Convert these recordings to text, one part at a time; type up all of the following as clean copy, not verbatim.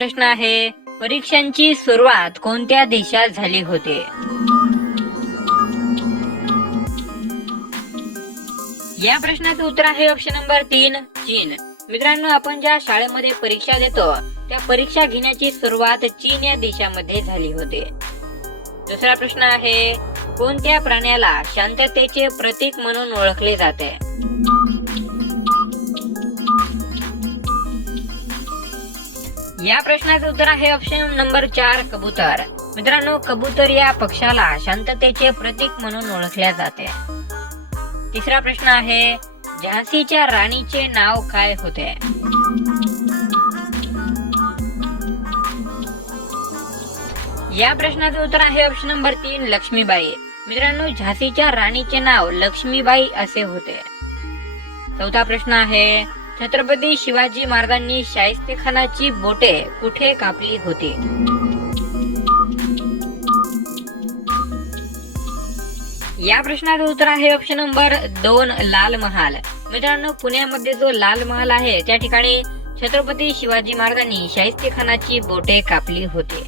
प्रश्न आहे, परीक्षांची सुरुवात कोणत्या देशात झाली होती? या प्रश्नाचं उत्तर आहे ऑप्शन नंबर 3, चीन. मित्रांनो, आपण ज्या शाळेमध्ये परीक्षा देतो त्या परीक्षा घेण्याची सुरुवात चीन या देशामध्ये झाली होती. दुसरा प्रश्न आहे, कोणत्या प्राण्याला शांततेचे प्रतीक म्हणून ओळखले जाते? या प्रश्नाचं उत्तर आहे ऑप्शन नंबर 4, कबूतर. मित्रांनो, कबूतर या पक्षाला शांततेचे प्रतीक म्हणून ओळखले जाते. तिसरा प्रश्न आहे, झाशीच्या राणीचे नाव काय होते? या प्रश्नाचं उत्तर आहे ऑप्शन नंबर 3, लक्ष्मीबाई. मित्रांनो, झाशीच्या राणीचे नाव लक्ष्मीबाई असे होते. चौथा प्रश्न आहे, छत्रपती शिवाजी महाराजांनी शाहिस्तेखानाची बोटे कुठे कापली होती? या प्रश्नाचं उत्तर आहे ऑप्शन नंबर 2, लाल महाल. मित्रांनो, पुण्यामध्ये जो लाल महाल आहे त्या ठिकाणी छत्रपती शिवाजी महाराजांनी शाहिस्तेखानाची बोटे कापली होती.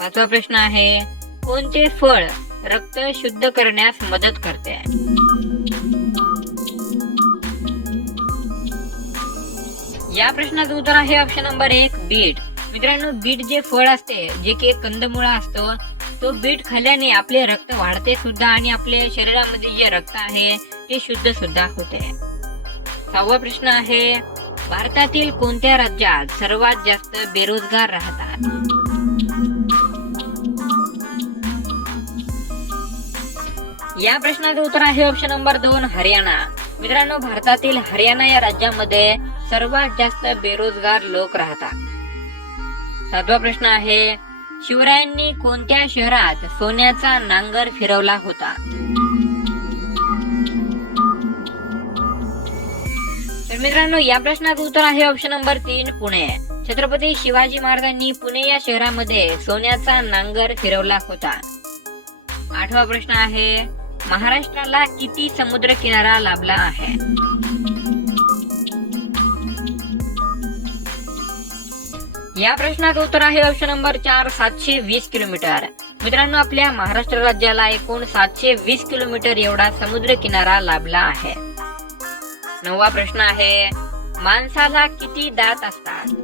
पाचवा प्रश्न आहे, कोणते फळ रक्त शुद्ध करण्यास मदत करते? या प्रश्नाचं उत्तर आहे ऑप्शन नंबर 1, बीट. मित्रांनो, बीट जे फळ असते, जे की कंदमुळा असतो, तो बीट खाल्ल्याने आपले रक्त वाढते सुद्धा आणि आपल्या शरीरामध्ये जे रक्त आहे ते शुद्ध सुद्धा होते. सहावा प्रश्न आहे, भारतातील कोणत्या राज्यात सर्वात जास्त बेरोजगार राहतात? या प्रश्नाचं उत्तर आहे ऑप्शन नंबर 2, हरियाणा. मित्रांनो, भारतातील हरियाणा या राज्यामध्ये सर्वात जास्त बेरोजगार लोक राहतात. सातवा प्रश्न आहे, शिवरायांनी कोणत्या शहरात सोन्याचा नांगर फिरवला होता? तर मित्रांनो, या प्रश्नाचं उत्तर आहे ऑप्शन नंबर 3, पुणे. छत्रपती शिवाजी महाराजांनी पुणे या शहरामध्ये सोन्याचा नांगर फिरवला होता. आठवा प्रश्न आहे, महाराष्ट्राला किती समुद्र किनारा लाभला आहे? या प्रश्नाचं उत्तर आहे ऑप्शन नंबर 4, 720 किलोमीटर. मित्रांनो, आपल्या महाराष्ट्र राज्याला एकूण 720 किलोमीटर एवढा समुद्र किनारा लाभला आहे. नववा प्रश्न आहे, माणसाला किती दात असतात?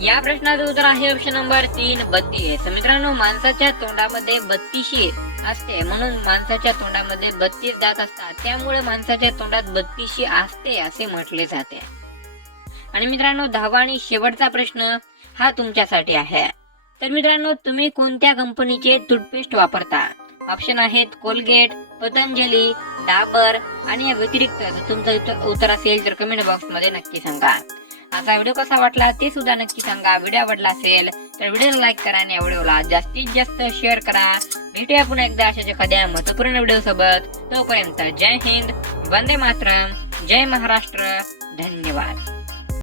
या प्रश्नाचं उत्तर आहे ऑप्शन नंबर 3, 32. मित्रांनो, माणसाच्या तोंडामध्ये 32 असते, म्हणून माणसाच्या तोंडामध्ये 32 दात असतात. त्यामुळे माणसाच्या तोंडात 32 असते असे म्हटले जाते. आणि मित्रांनो, 10वा आणि शेवटचा प्रश्न हा तुमच्यासाठी आहे. तर मित्रांनो, तुम्ही कोणत्या कंपनीचे टूथपेस्ट वापरता? ऑप्शन आहेत कोलगेट, पतंजली, डाबर आणि या व्यतिरिक्त जर तुमचं उत्तर असेल तर कमेंट बॉक्स मध्ये नक्की सांगा. आजचा व्हिडिओ कसा वाटला ते सुद्धा नक्की सांगा. व्हिडिओ आवडला असेल तर व्हिडिओला लाईक करा आणि या व्हिडिओला जास्तीत जास्त शेअर करा. भेटूया पुन्हा एकदा अशाच एखाद्या महत्त्वपूर्ण व्हिडिओ सोबत. तोपर्यंत जय हिंद, वंदे मातरम, जय महाराष्ट्र, धन्यवाद.